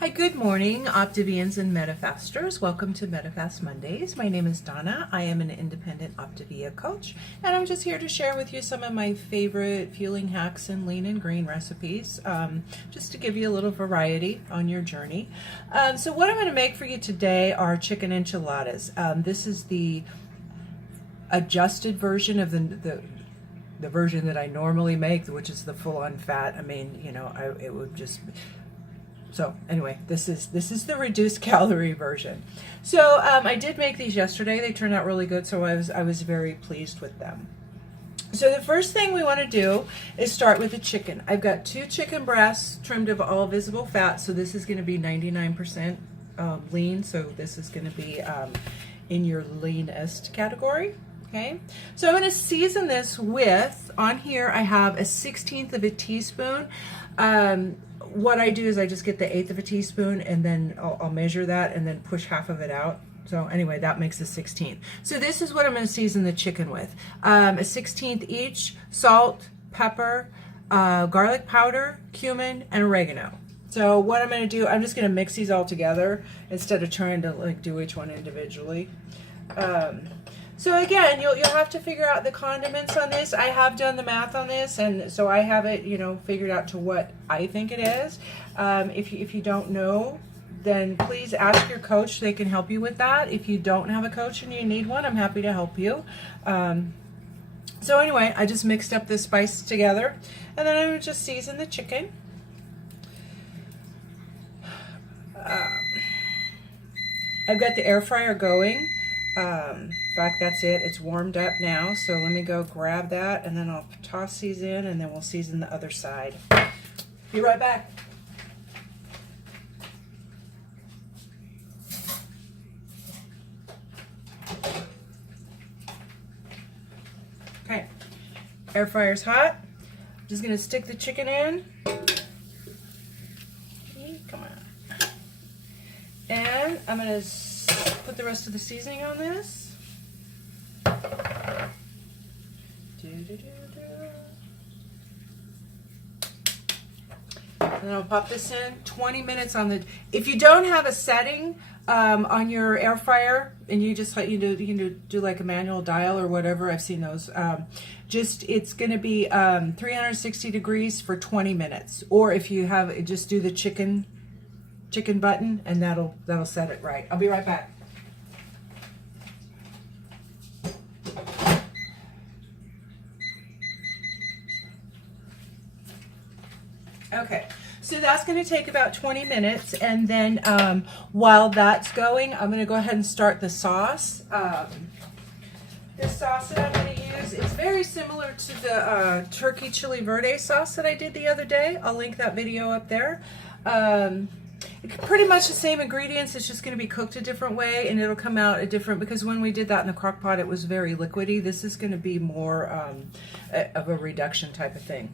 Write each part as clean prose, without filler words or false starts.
Hi, good morning, Optavians and Medifasters. Welcome to Medifast Mondays. My name is Donna. I am an independent Optavia coach, and I'm just here to share with you some of my favorite fueling hacks and lean and green recipes, just to give you a little variety on your journey. So what I'm going to make for you today are chicken enchiladas. This is the adjusted version of the version that I normally make, which is the full-on fat. I mean, it would just... So anyway, this is the reduced calorie version. So I did make these yesterday. They turned out really good, so I was very pleased with them. So the first thing we want to do is start with the chicken. I've got 2 chicken breasts trimmed of all visible fat, so this is going to be 99% lean, so this is going to be in your leanest category. Okay, so I'm going to season this with, on here I have a 1/16 of a teaspoon. What I do is I just get the 1/8 of a teaspoon, and then I'll measure that and then push half of it out. So anyway, that makes a 1/16. So this is what I'm going to season the chicken with. A 1/16 each, salt, pepper, garlic powder, cumin, and oregano. So what I'm going to do, I'm just going to mix these all together instead of trying to do each one individually. So again, you'll have to figure out the condiments on this. I have done the math on this, and so I have it, figured out to what I think it is. If you don't know, then please ask your coach. They can help you with that. If you don't have a coach and you need one, I'm happy to help you. So anyway, I just mixed up this spice together, and then I'm going to just season the chicken. I've got the air fryer going. In fact, that's it. It's warmed up now, so let me go grab that, and then I'll toss these in, and then we'll season the other side. Be right back. Okay, air fryer's hot. I'm just going to stick the chicken in. Come on. And I'm going to put the rest of the seasoning on this. And I'll pop this in. 20 minutes on the... If you don't have a setting on your air fryer, and you just you can do like a manual dial or whatever, I've seen those. It's going to be 360 degrees for 20 minutes. Or if you have, just do the chicken button, and that'll set it right. I'll be right back. Okay, so that's going to take about 20 minutes, and then while that's going, I'm going to go ahead and start the sauce. This sauce that I'm going to use is very similar to the turkey chili verde sauce that I did the other day. I'll link that video up there. Pretty much the same ingredients, it's just going to be cooked a different way, and it'll come out a different, because when we did that in the crock pot, it was very liquidy. This is going to be more of a reduction type of thing.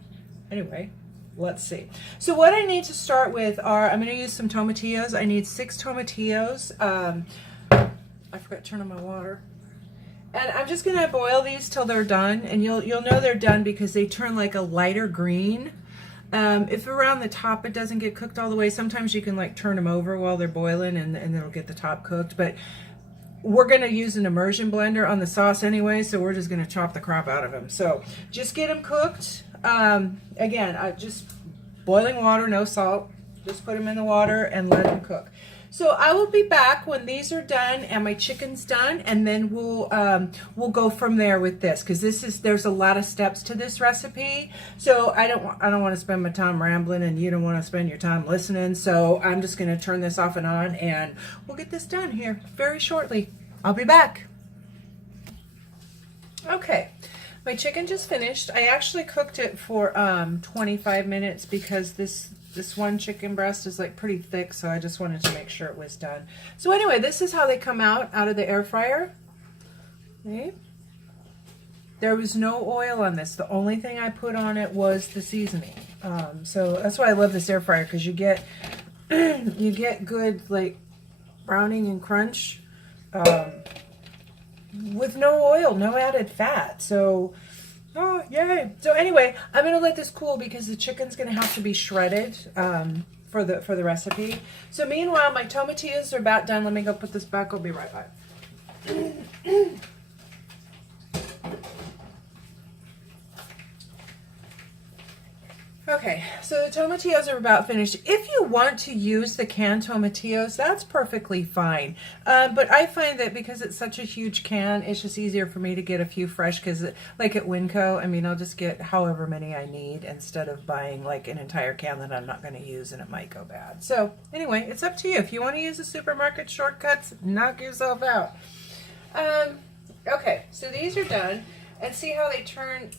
Anyway, let's see. So what I need to start with are, I'm going to use some tomatillos. I need 6 tomatillos. I forgot to turn on my water. And I'm just going to boil these till they're done, and you'll know they're done because they turn like a lighter green. If around the top it doesn't get cooked all the way, sometimes you can like turn them over while they're boiling, and it'll get the top cooked. But we're going to use an immersion blender on the sauce anyway, so we're just going to chop the crap out of them. So just get them cooked. Again, just boiling water, no salt. Just put them in the water and let them cook. So I will be back when these are done and my chicken's done, and then we'll go from there with this, because there's a lot of steps to this recipe. So I don't want to spend my time rambling, and you don't want to spend your time listening. So I'm just going to turn this off and on, and we'll get this done here very shortly. I'll be back. Okay. My chicken just finished. I actually cooked it for 25 minutes because this one chicken breast is like pretty thick, so I just wanted to make sure it was done. So anyway, this is how they come out of the air fryer. Okay. There was no oil on this. The only thing I put on it was the seasoning. So that's why I love this air fryer, because you get good like browning and crunch. With no oil, no added fat. So, oh, yay. So anyway, I'm going to let this cool because the chicken's going to have to be shredded for the recipe. So meanwhile, my tomatillos are about done. Let me go put this back. I'll be right back. Okay, so the tomatillos are about finished. If you want to use the canned tomatillos, that's perfectly fine. But I find that because it's such a huge can, it's just easier for me to get a few fresh, because like at Winco, I mean, I'll just get however many I need instead of buying like an entire can that I'm not going to use and it might go bad. So anyway, it's up to you. If you want to use the supermarket shortcuts, knock yourself out. Okay, so these are done, and see how they turn.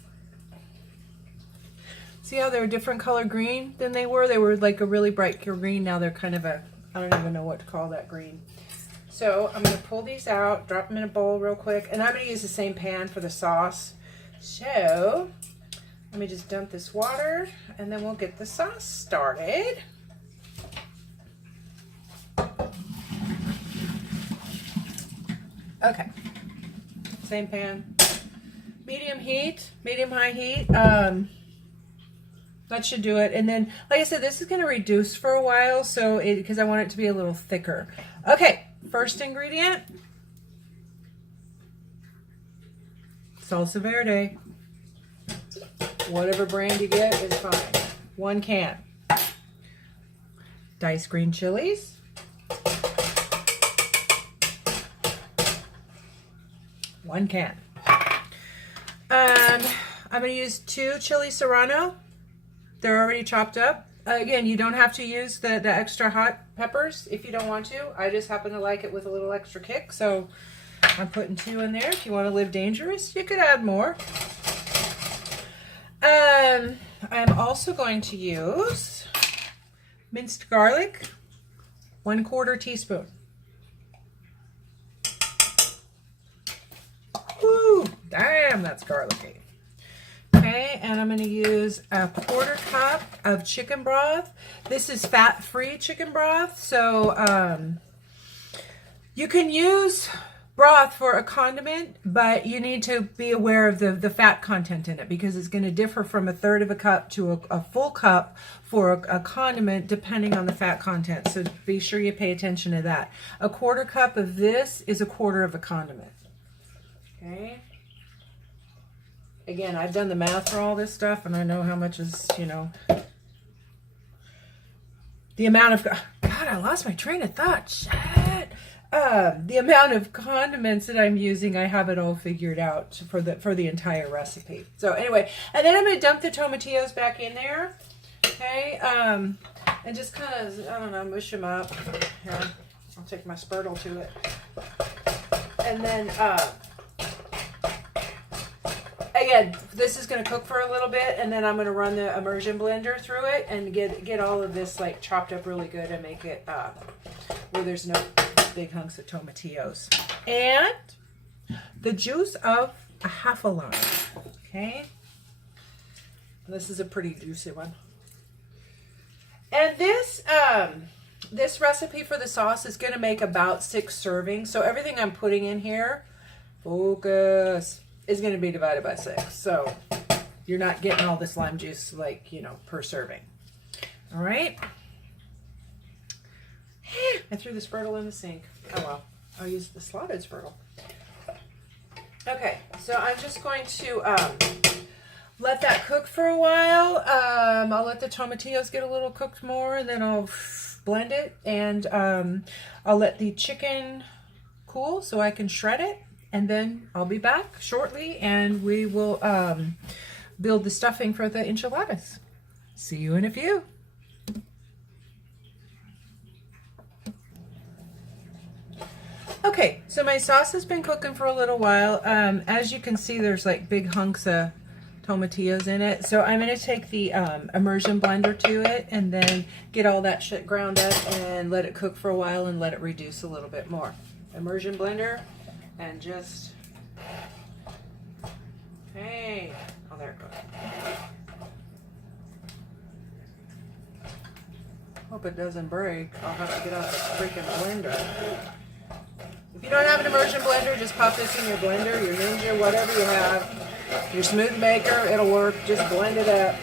See how they're a different color green than they were? They were like a really bright green. Now they're kind of a, I don't even know what to call that green. So I'm going to pull these out, drop them in a bowl real quick. And I'm going to use the same pan for the sauce. So let me just dump this water and then we'll get the sauce started. Okay. Same pan. Medium heat, medium high heat. That should do it. And then, like I said, this is going to reduce for a while, so because I want it to be a little thicker. Okay, first ingredient, salsa verde. Whatever brand you get is fine. 1 can. Diced green chilies. 1 can. I'm going to use 2 chili serrano. They're already chopped up. Again, you don't have to use the extra hot peppers if you don't want to. I just happen to like it with a little extra kick, so I'm putting 2 in there. If you want to live dangerous, you could add more. I'm also going to use minced garlic, 1/4 teaspoon. Woo, damn, that's garlicky. Okay, and I'm going to use a 1/4 cup of chicken broth. This is fat-free chicken broth, so you can use broth for a condiment, but you need to be aware of the fat content in it, because it's going to differ from 1/3 cup to a full cup for a condiment depending on the fat content. So be sure you pay attention to that. A 1/4 cup of this is 1/4 of a condiment. Okay. Again, I've done the math for all this stuff, and I know how much is, you know, the amount of, God, I lost my train of thought, shit. The amount of condiments that I'm using, I have it all figured out for the entire recipe. So anyway, and then I'm going to dump the tomatillos back in there, okay, and just kind of, I don't know, mush them up. Here, I'll take my spurtle to it. And then, again, this is going to cook for a little bit, and then I'm going to run the immersion blender through it and get all of this like chopped up really good and make it where there's no big hunks of tomatillos. And the juice of a 1/2 lime. Okay, this is a pretty juicy one. And this this recipe for the sauce is going to make about 6 servings. So everything I'm putting in here, focus, is going to be divided by 6. So you're not getting all this lime juice, like, you know, per serving. All right. I threw the spurtle in the sink. Oh well, I'll use the slotted spurtle. Okay, so I'm just going to let that cook for a while. I'll let the tomatillos get a little cooked more, and then I'll blend it, and I'll let the chicken cool so I can shred it. And then I'll be back shortly, and we will build the stuffing for the enchiladas. See you in a few. Okay, so my sauce has been cooking for a little while. As you can see, there's like big hunks of tomatillos in it. So I'm going to take the immersion blender to it and then get all that shit ground up and let it cook for a while and let it reduce a little bit more. Immersion blender. And just, hey, oh, there it goes. Hope it doesn't break. I'll have to get out the freaking blender. If you don't have an immersion blender, just pop this in your blender, your Ninja, whatever you have. Your smooth maker, it'll work. Just blend it up.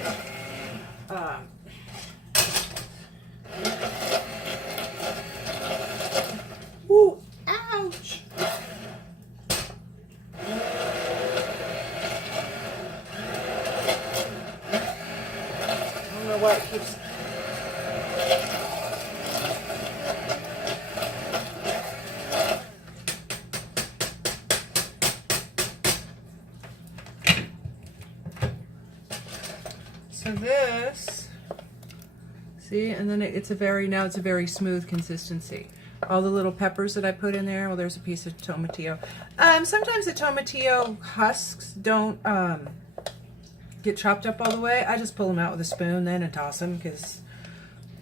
of this. See, and then now it's a very smooth consistency. All the little peppers that I put in there, well, there's a piece of tomatillo. Sometimes the tomatillo husks don't get chopped up all the way. I just pull them out with a spoon then and toss them because,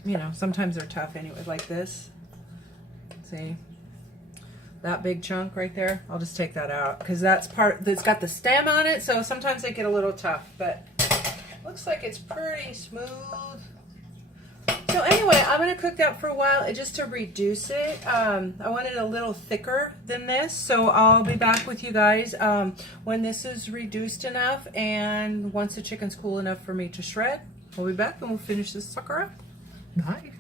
you know, sometimes they're tough anyway, like this. See? That big chunk right there, I'll just take that out because that's it's got the stem on it, so sometimes they get a little tough, but looks like it's pretty smooth. So anyway, I'm going to cook that for a while just to reduce it. I want it a little thicker than this, so I'll be back with you guys when this is reduced enough, and once the chicken's cool enough for me to shred, we'll be back and we'll finish this sucker up. Bye.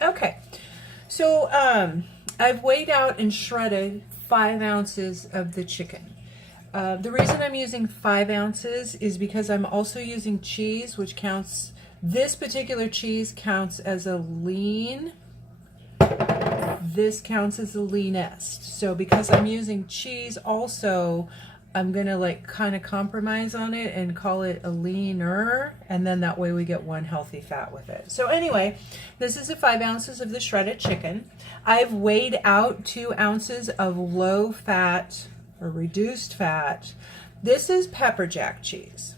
Okay, so I've weighed out and shredded 5 ounces of the chicken. The reason I'm using 5 ounces is because I'm also using cheese, which counts. This particular cheese counts as a lean. This counts as the leanest. So because I'm using cheese also, I'm going to like kind of compromise on it and call it a leaner. And then that way we get one healthy fat with it. So anyway, this is the 5 ounces of the shredded chicken. I've weighed out 2 ounces of low fat or reduced fat. This is pepper jack cheese.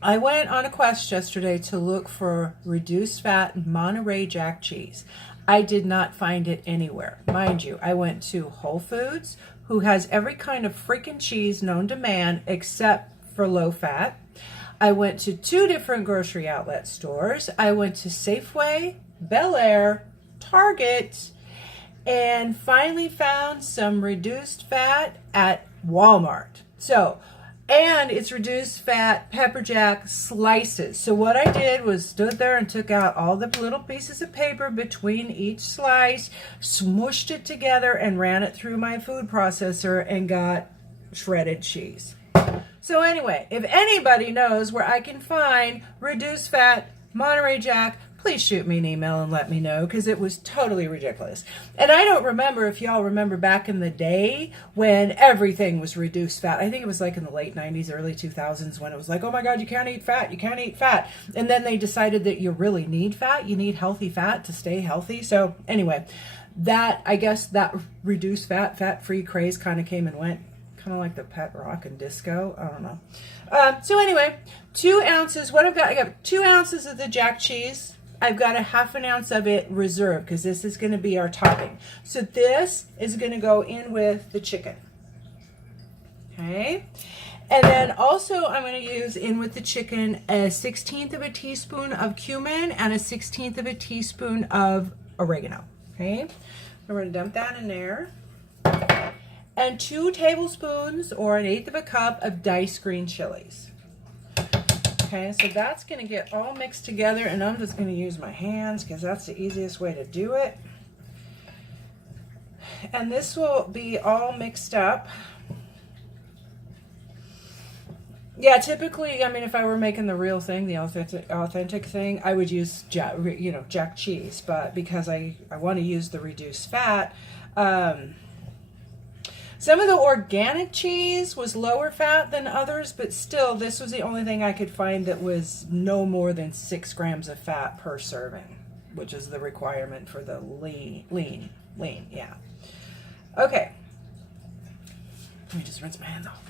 I went on a quest yesterday to look for reduced fat Monterey Jack cheese. I did not find it anywhere. Mind you, I went to Whole Foods, who has every kind of freaking cheese known to man except for low fat. I went to 2 different grocery outlet stores. I went to Safeway, Bel Air, Target, and finally found some reduced fat at Walmart. And it's reduced fat pepper jack slices. So what I did was stood there and took out all the little pieces of paper between each slice, smooshed it together and ran it through my food processor and got shredded cheese. So anyway, if anybody knows where I can find reduced fat Monterey Jack, please shoot me an email and let me know because it was totally ridiculous. And I don't remember if y'all remember back in the day when everything was reduced fat. I think it was like in the late 90s, early 2000s when it was like, oh my God, you can't eat fat, you can't eat fat. And then they decided that you really need fat, you need healthy fat to stay healthy. So anyway, I guess that reduced fat, fat-free craze kind of came and went. Kind of like the pet rock and disco. I don't know. So anyway, 2 ounces. What I've got, I got 2 ounces of the jack cheese. I've got a ½ an ounce of it reserved because this is going to be our topping. So this is going to go in with the chicken. Okay. And then also I'm going to use in with the chicken a 1/16 of a teaspoon of cumin and a 1/16 of a teaspoon of oregano. Okay. We're going to dump that in there. And 2 tablespoons or 1/8 of a cup of diced green chilies. Okay, so that's going to get all mixed together, and I'm just going to use my hands because that's the easiest way to do it. And this will be all mixed up. Yeah, typically, I mean, if I were making the real thing, the authentic thing, I would use jack cheese, but because I want to use the reduced fat, some of the organic cheese was lower fat than others, but still, this was the only thing I could find that was no more than 6 grams of fat per serving, which is the requirement for the lean, yeah. Okay. Let me just rinse my hands off.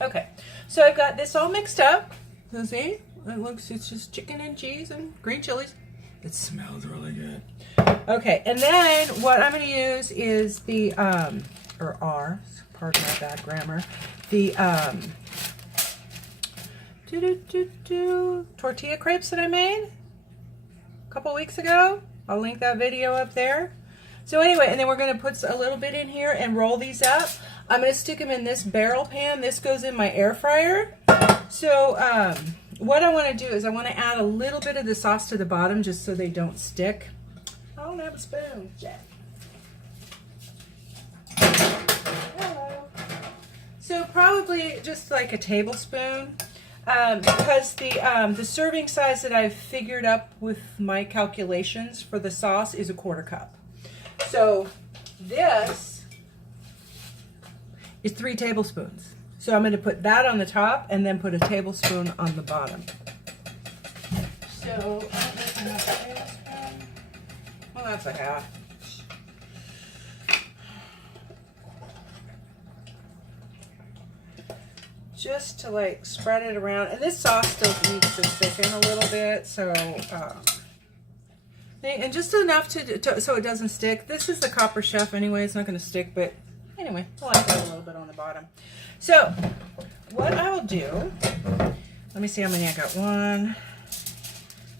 Okay, so I've got this all mixed up. So see, it's just chicken and cheese and green chilies. It smells really good. Okay, and then what I'm going to use is the, pardon my bad grammar, the tortilla crepes that I made a couple weeks ago. I'll link that video up there. So anyway, and then we're going to put a little bit in here and roll these up. I'm going to stick them in this barrel pan. This goes in my air fryer. So what I want to do is I want to add a little bit of the sauce to the bottom just so they don't stick. I don't have a spoon, Jack. Hello. So probably just like a tablespoon, because the serving size that I've figured up with my calculations for the sauce is a 1/4 cup. So this is 3 tablespoons. So I'm going to put that on the top and then put a tablespoon on the bottom. So, I don't know if I have a tablespoon. Well, that's a half. Just to like spread it around. And this sauce still needs to thicken a little bit. So, and just enough to so it doesn't stick. This is the Copper Chef anyway. It's not going to stick, but anyway, I like that a little bit on the bottom. So, what I will do, let me see how many I got. 1,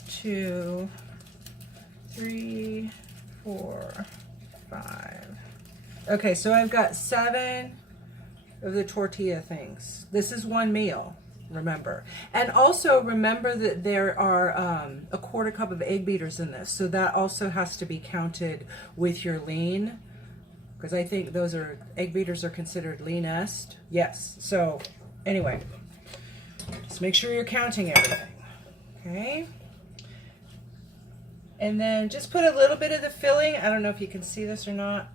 2, 3, 4, 5. Okay, so I've got 7 of the tortilla things. This is 1 meal, remember. And also remember that there are a 1/4 cup of egg beaters in this. So that also has to be counted with your lean. Because I think those are, egg beaters are considered leanest. Yes, so anyway, just make sure you're counting everything, okay? And then just put a little bit of the filling, I don't know if you can see this or not,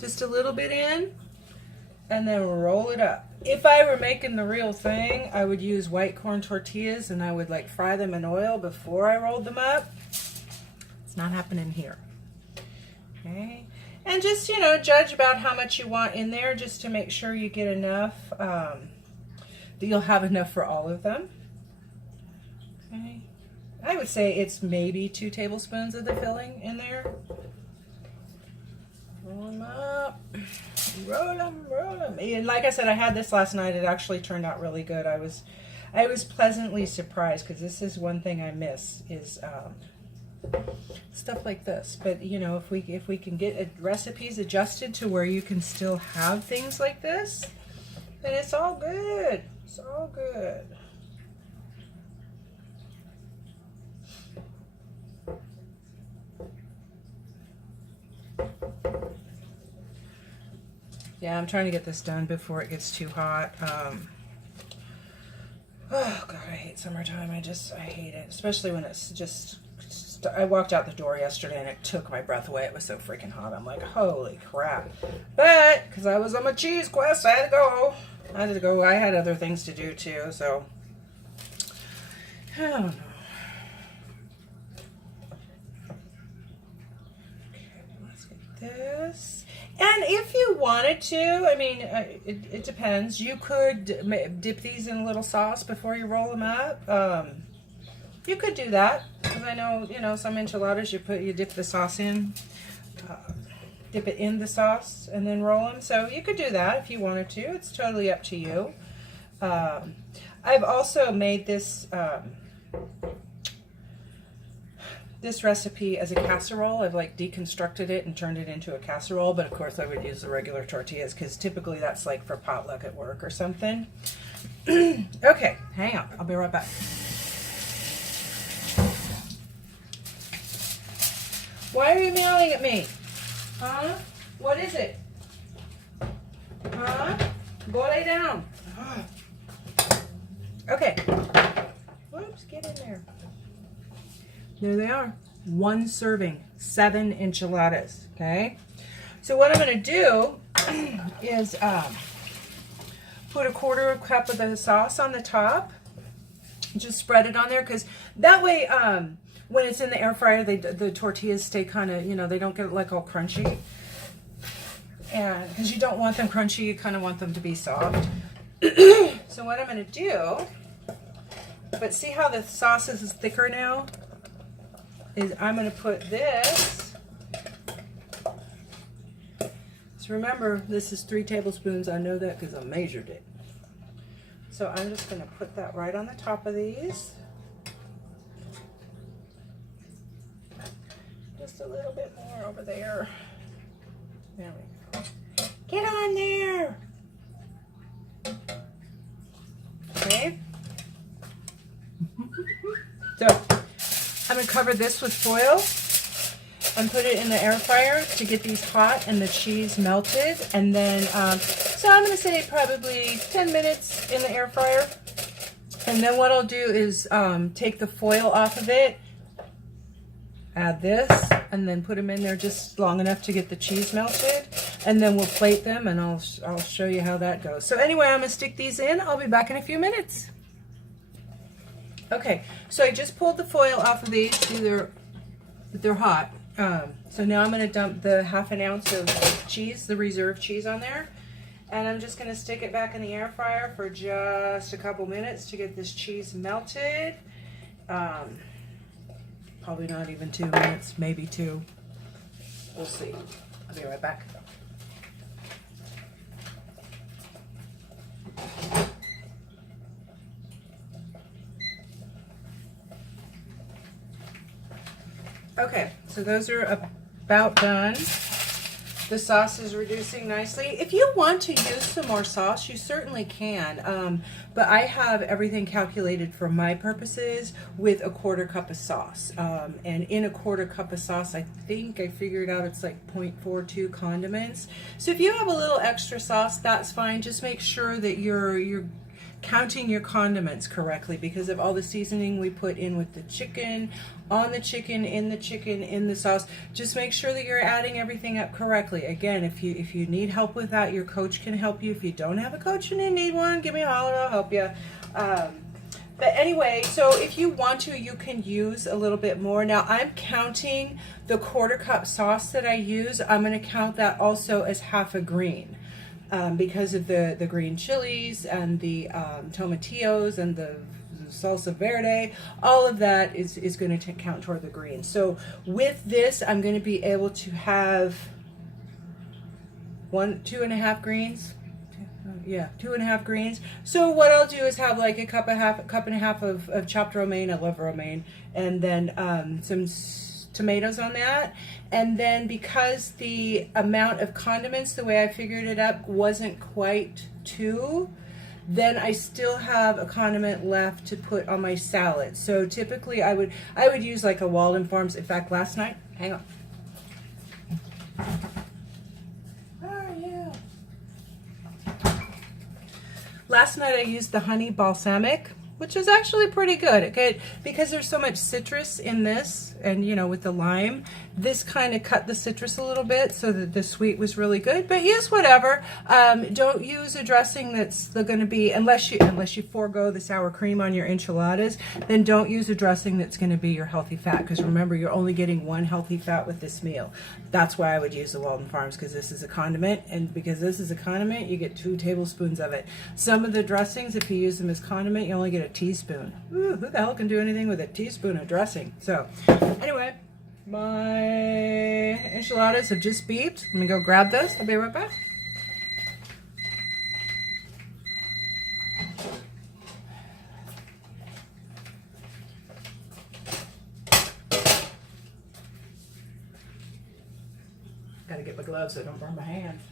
just a little bit in, and then roll it up. If I were making the real thing, I would use white corn tortillas and I would like fry them in oil before I rolled them up. It's not happening here, okay? And just, you know, judge about how much you want in there just to make sure you get enough, that you'll have enough for all of them. Okay. I would say it's maybe 2 tablespoons of the filling in there. Roll them up. Roll them, roll them. And like I said, I had this last night. It actually turned out really good. I was pleasantly surprised because this is one thing I miss is stuff like this. But you know, if we can get recipes adjusted to where you can still have things like this, then it's all good. It's all good. Yeah, I'm trying to get this done before it gets too hot. Oh God, I hate summertime. I hate it, especially when it's just. I walked out the door yesterday and it took my breath away. It was so freaking hot. I'm like, holy crap. But, because I was on my cheese quest, I had to go. I had other things to do too, so. I don't know. Okay, let's get this. And if you wanted to, I mean, it depends. You could dip these in a little sauce before you roll them up. You could do that, because I know, you know, some enchiladas you dip the sauce in, dip it in the sauce and then roll them. So you could do that if you wanted to. It's totally up to you. I've also made this this recipe as a casserole. I've like deconstructed it and turned it into a casserole, but of course I would use the regular tortillas because typically that's like for potluck at work or something. Okay, hang on. I'll be right back. Why are you yelling at me? Huh? What is it? Huh? Go lay down. Okay. Whoops, get in there. There they are. 1 serving, 7 enchiladas. Okay? So what I'm going to do is put a 1/4 cup of the sauce on the top. Just spread it on there because that way when it's in the air fryer, the tortillas stay kind of, you know, they don't get like all crunchy. And because you don't want them crunchy, you kind of want them to be soft. So what I'm going to do, but see how the sauce is thicker now? Is I'm going to put this. So remember, this is 3 tablespoons. I know that because I measured it. So I'm just going to put that right on the top of these. Just a little bit more over there. There we go. Get on there. Okay. So I'm going to cover this with foil and put it in the air fryer to get these hot and the cheese melted. And then, so I'm going to say probably 10 minutes in the air fryer. And then what I'll do is take the foil off of it, add this, and then put them in there just long enough to get the cheese melted. and then we'll plate them, and I'll show you how that goes. So anyway, I'm gonna stick these in. I'll be back in a few minutes. Okay, so I just pulled the foil off of these. See, they're hot. So now I'm gonna dump the ½ ounce of cheese, the reserve cheese, on there. And I'm just gonna stick it back in the air fryer for just a couple minutes to get this cheese melted. Probably not even 2 minutes, maybe 2. We'll see. I'll be right back. Okay, so those are about done. The sauce is reducing nicely. If you want to use some more sauce, you certainly can. But I have everything calculated for my purposes with a 1/4 cup of sauce. And in a 1/4 cup of sauce, I think I figured out it's like 0.42 condiments. So if you have a little extra sauce, that's fine. Just make sure that you're counting your condiments correctly, because of all the seasoning we put in with the chicken, on the chicken, in the sauce. Just make sure that you're adding everything up correctly. Again, if you need help with that, your coach can help you. If you don't have a coach and you need one, give me a holler, I'll help you. But anyway, so if you want to, you can use a little bit more. Now I'm counting the 1/4 cup sauce that I use. I'm going to count that also as half a green. Because of the green chilies and the tomatillos and the salsa verde, all of that is going to count toward the green. So with this, I'm going to be able to have 2.5 greens. Yeah, 2.5 greens. So what I'll do is have like a cup and a half of chopped romaine. I love romaine, and then some tomatoes on that. And then because the amount of condiments, the way I figured it up, wasn't quite 2, then I still have a condiment left to put on my salad. So typically I would use like a Walden Farms. In fact, last night, hang on. Where are you? Last night I used the honey balsamic, which is actually pretty good. Okay, because there's so much citrus in this, and you know, with the lime, this kind of cut the citrus a little bit so that the sweet was really good. But use whatever. Don't use a dressing that's going to be, unless you forego the sour cream on your enchiladas, then don't use a dressing that's going to be your healthy fat, because remember, you're only getting 1 healthy fat with this meal. That's why I would use the Walden Farms, because this is a condiment, and because this is a condiment, you get 2 tablespoons of it. Some of the dressings, if you use them as condiment, you only get a teaspoon. Ooh, who the hell can do anything with a teaspoon of dressing? So anyway, my enchiladas have just beeped. Let me go grab this. I'll be right back. Gotta get my gloves so I don't burn my hands.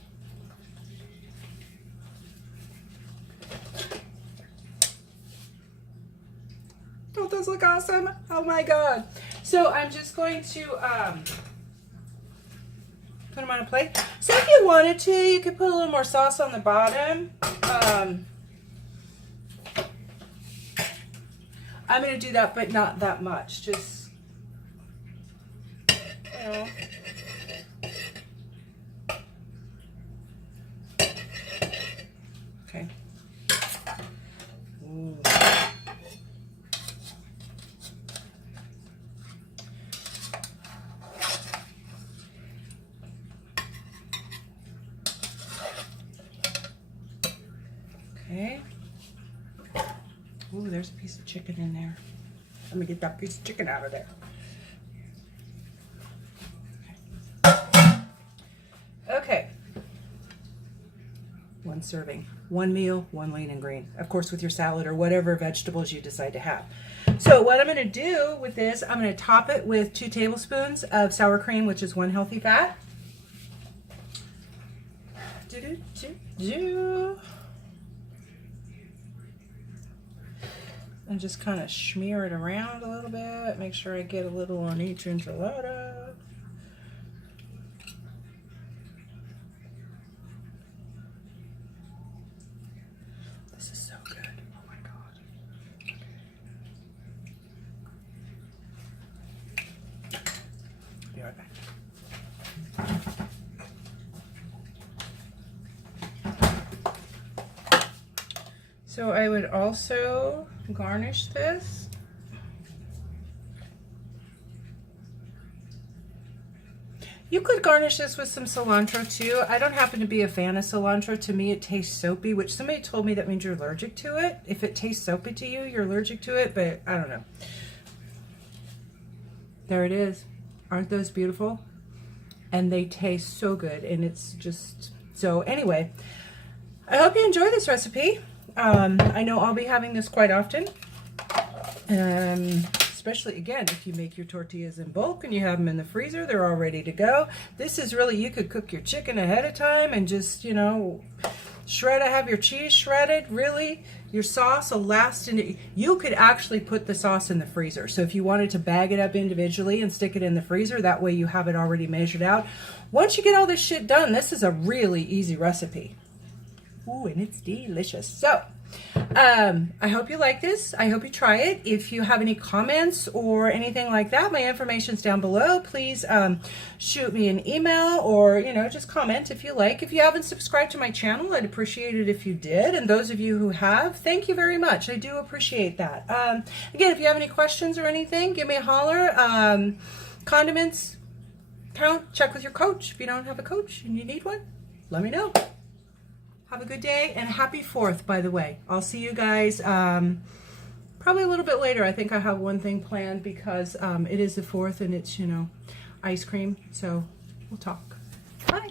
Don't those look awesome? Oh my god. So I'm just going to put them on a plate. So if you wanted to, you could put a little more sauce on the bottom. I'm going to do that, but not that much. Just, you know. Okay. Ooh. Okay. Ooh, there's a piece of chicken in there. Let me get that piece of chicken out of there. Okay. 1 serving. 1 meal, 1 lean and green. Of course, with your salad or whatever vegetables you decide to have. So what I'm going to do with this, I'm going to top it with 2 tablespoons of sour cream, which is 1 healthy fat. And just kind of smear it around a little bit. Make sure I get a little on each enchilada. This is so good. Oh my god. Be right back. So I would also garnish this. You could garnish this with some cilantro too. I don't happen to be a fan of cilantro. To me, it tastes soapy, which somebody told me that means you're allergic to it. If it tastes soapy to you, you're allergic to it, but I don't know. There it is. Aren't those beautiful? And they taste so good, and it's just, so anyway, I hope you enjoy this recipe. I know I'll be having this quite often. Especially, again, if you make your tortillas in bulk and you have them in the freezer, they're all ready to go. This is really, you could cook your chicken ahead of time and just, you know, have your cheese shredded, really. Your sauce will last you could actually put the sauce in the freezer. So if you wanted to bag it up individually and stick it in the freezer, that way you have it already measured out. Once you get all this shit done, this is a really easy recipe. Ooh, and it's delicious. So, I hope you like this. I hope you try it. If you have any comments or anything like that, my information's down below. Please shoot me an email or, you know, just comment if you like. If you haven't subscribed to my channel, I'd appreciate it if you did. And those of you who have, thank you very much. I do appreciate that. Again, if you have any questions or anything, give me a holler. Condiments, check with your coach. If you don't have a coach and you need one, let me know. Have a good day, and happy 4th, by the way. I'll see you guys probably a little bit later. I think I have one thing planned because it is the 4th and it's, you know, ice cream. So we'll talk. Bye.